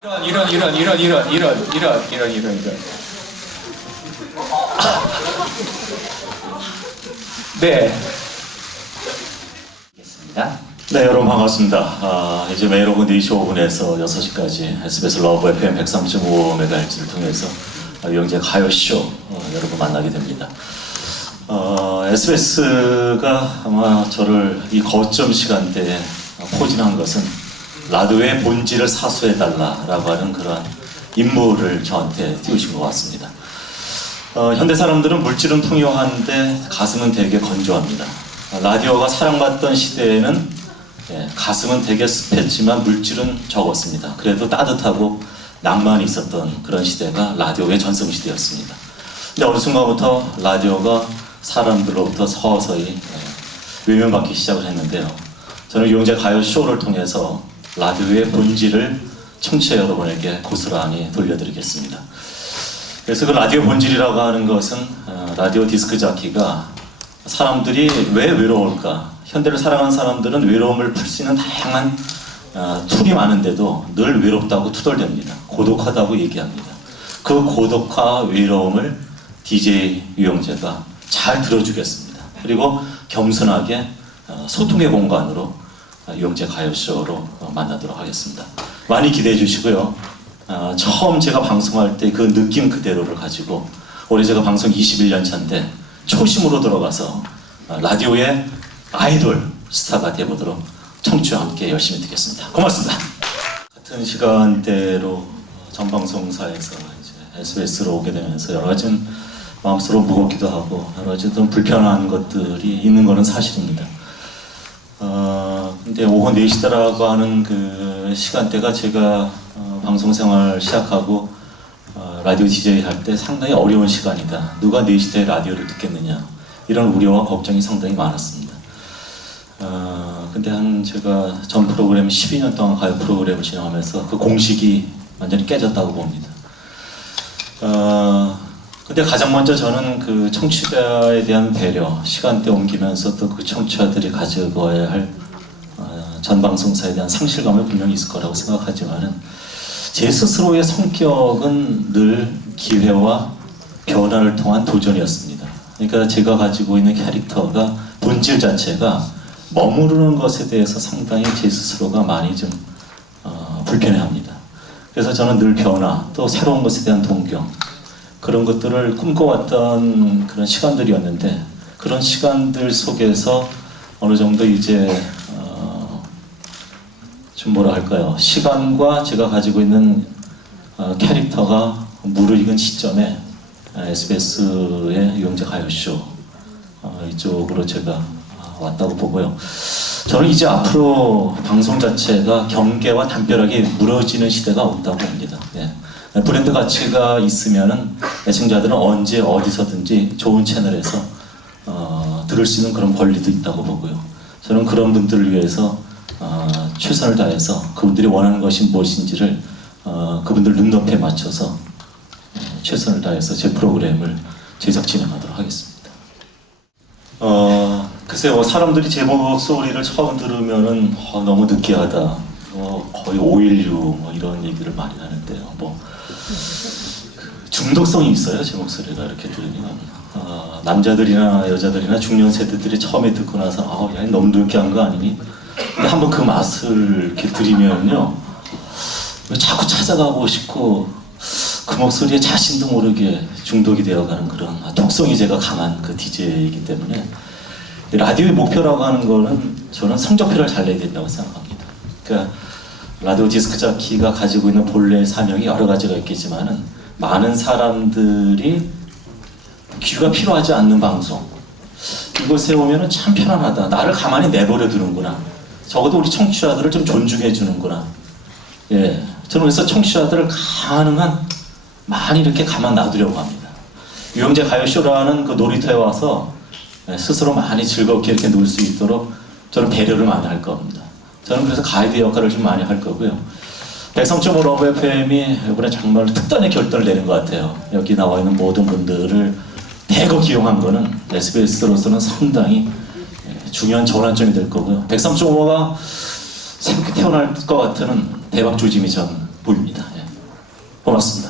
이런 이런 이런 이런 이런 이런 이런 이런 이런 이런 네 알겠습니다. 네, 여러분 반갑습니다. 아, 이제 매일 오후 4시 5분에서 6시까지 SBS 러브 FM 103.5MHz를 통해서 영재 가요쇼 어, 여러분 만나게 됩니다. 어, SBS가 아마 저를 이 거점 시간대에 포진한 것은 라디오의 본질을 사수해달라라고 하는 그러한 임무를 저한테 띄우신 것 같습니다. 어, 현대 사람들은 물질은 통요한데 가슴은 되게 건조합니다. 어, 라디오가 사랑받던 시대에는 예, 가슴은 되게 습했지만 물질은 적었습니다. 그래도 따뜻하고 낭만이 있었던 그런 시대가 라디오의 전성 시대였습니다. 근데 어느 순간부터 라디오가 사람들로부터 서서히 예, 외면받기 시작을 했는데요. 저는 용재 가요 쇼를 통해서 라디오의 본질을 청취자 여러분에게 고스란히 돌려드리겠습니다. 그래서 그 라디오 본질이라고 하는 것은 어, 라디오 디스크 자키가 사람들이 왜 외로울까? 현대를 살아가는 사람들은 외로움을 풀 수 있는 다양한 어, 툴이 많은데도 늘 외롭다고 투덜댑니다. 고독하다고 얘기합니다. 그 고독과 외로움을 DJ 유영재가 잘 들어주겠습니다. 그리고 겸손하게 어, 소통의 공간으로 어, 유영재 가요쇼로 어, 만나도록 하겠습니다. 많이 기대해 주시고요. 어, 처음 제가 방송할 때 그 느낌 그대로를 가지고 올해 제가 방송 21년 차인데 초심으로 들어가서 어, 라디오의 아이돌 스타가 되보도록 청취와 함께 열심히 듣겠습니다. 고맙습니다. 같은 시간대로 전 방송사에서 이제 SBS로 오게 되면서 여러 가지 마음속으로 무겁기도 하고 여러 가지 좀 불편한 것들이 있는 것은 사실입니다. 어, 근데 오후 4시다라고 하는 그 시간대가 제가 어, 방송 생활 시작하고 어, 라디오 DJ 할때 상당히 어려운 시간이다. 누가 4시대에 라디오를 듣겠느냐. 이런 우려와 걱정이 상당히 많았습니다. 어, 근데 한 제가 전 프로그램 12년 동안 가요 프로그램을 진행하면서 그 공식이 완전히 깨졌다고 봅니다. 어, 근데 가장 먼저 저는 그 청취자에 대한 배려, 시간대 옮기면서 또 그 청취자들이 가져가야 할 어, 전 방송사에 대한 상실감은 분명히 있을 거라고 생각하지만은 제 스스로의 성격은 늘 기회와 변화를 통한 도전이었습니다. 그러니까 제가 가지고 있는 캐릭터가 본질 자체가 머무르는 것에 대해서 상당히 제 스스로가 많이 좀 어, 불편해합니다. 그래서 저는 늘 변화, 또 새로운 것에 대한 동경, 그런 것들을 꿈꿔왔던 그런 시간들이었는데 그런 시간들 속에서 어느 정도 이제 어, 좀 뭐라 할까요 시간과 제가 가지고 있는 어, 캐릭터가 무르익은 시점에 SBS의 유영재 가요쇼 어, 이쪽으로 제가 어, 왔다고 보고요. 저는 이제 앞으로 방송 자체가 경계와 담벼락이 무너지는 시대가 온다고 봅니다. 예. 브랜드 가치가 있으면은 애청자들은 언제 어디서든지 좋은 채널에서 어, 들을 수 있는 그런 권리도 있다고 보고요. 저는 그런 분들을 위해서 어, 최선을 다해서 그분들이 원하는 것이 무엇인지를 어, 그분들 눈높이에 맞춰서 어, 최선을 다해서 제 프로그램을 제작 진행하도록 하겠습니다. 어, 글쎄요, 뭐 사람들이 제 목소리를 처음 들으면은 어, 너무 느끼하다. 뭐 거의 516 뭐 이런 얘기를 많이 하는데요. 뭐그 중독성이 있어요, 제 목소리가 이렇게 들으면. 어, 남자들이나 여자들이나 중년 세대들이 처음에 듣고 나서 아, 야, 너무 느끼한 거 아니니? 한번 그 맛을 이렇게 들이면요, 자꾸 찾아가고 싶고 그 목소리에 자신도 모르게 중독이 되어가는 그런 독성이 제가 강한 그 DJ이기 때문에 이 라디오의 목표라고 하는 거는 저는 성적표를 잘 내야 된다고 생각합니다. 그러니까 라디오 디스크 자키가 가지고 있는 본래의 사명이 여러 가지가 있겠지만은 많은 사람들이 귀가 필요하지 않는 방송 이곳에 오면은 참 편안하다. 나를 가만히 내버려 두는구나. 적어도 우리 청취자들을 좀 존중해 주는구나. 예, 저는 그래서 청취자들을 가능한 많이 이렇게 가만 놔두려고 합니다. 유영재 가요쇼라는 그 놀이터에 와서 예, 스스로 많이 즐겁게 이렇게 놀 수 있도록 저는 배려를 많이 할 겁니다. 저는 그래서 가이드 역할을 좀 많이 할 거고요. 백성점 러브 FM이 이번에 정말 특단의 결단을 내는 것 같아요. 여기 나와 있는 모든 분들을 대거 기용한 거는 SBS로서는 상당히 예, 중요한 전환점이 될 거고요. 103.5가 새롭게 태어날 것 같은 대박 조짐이 전 보입니다. 예. 고맙습니다.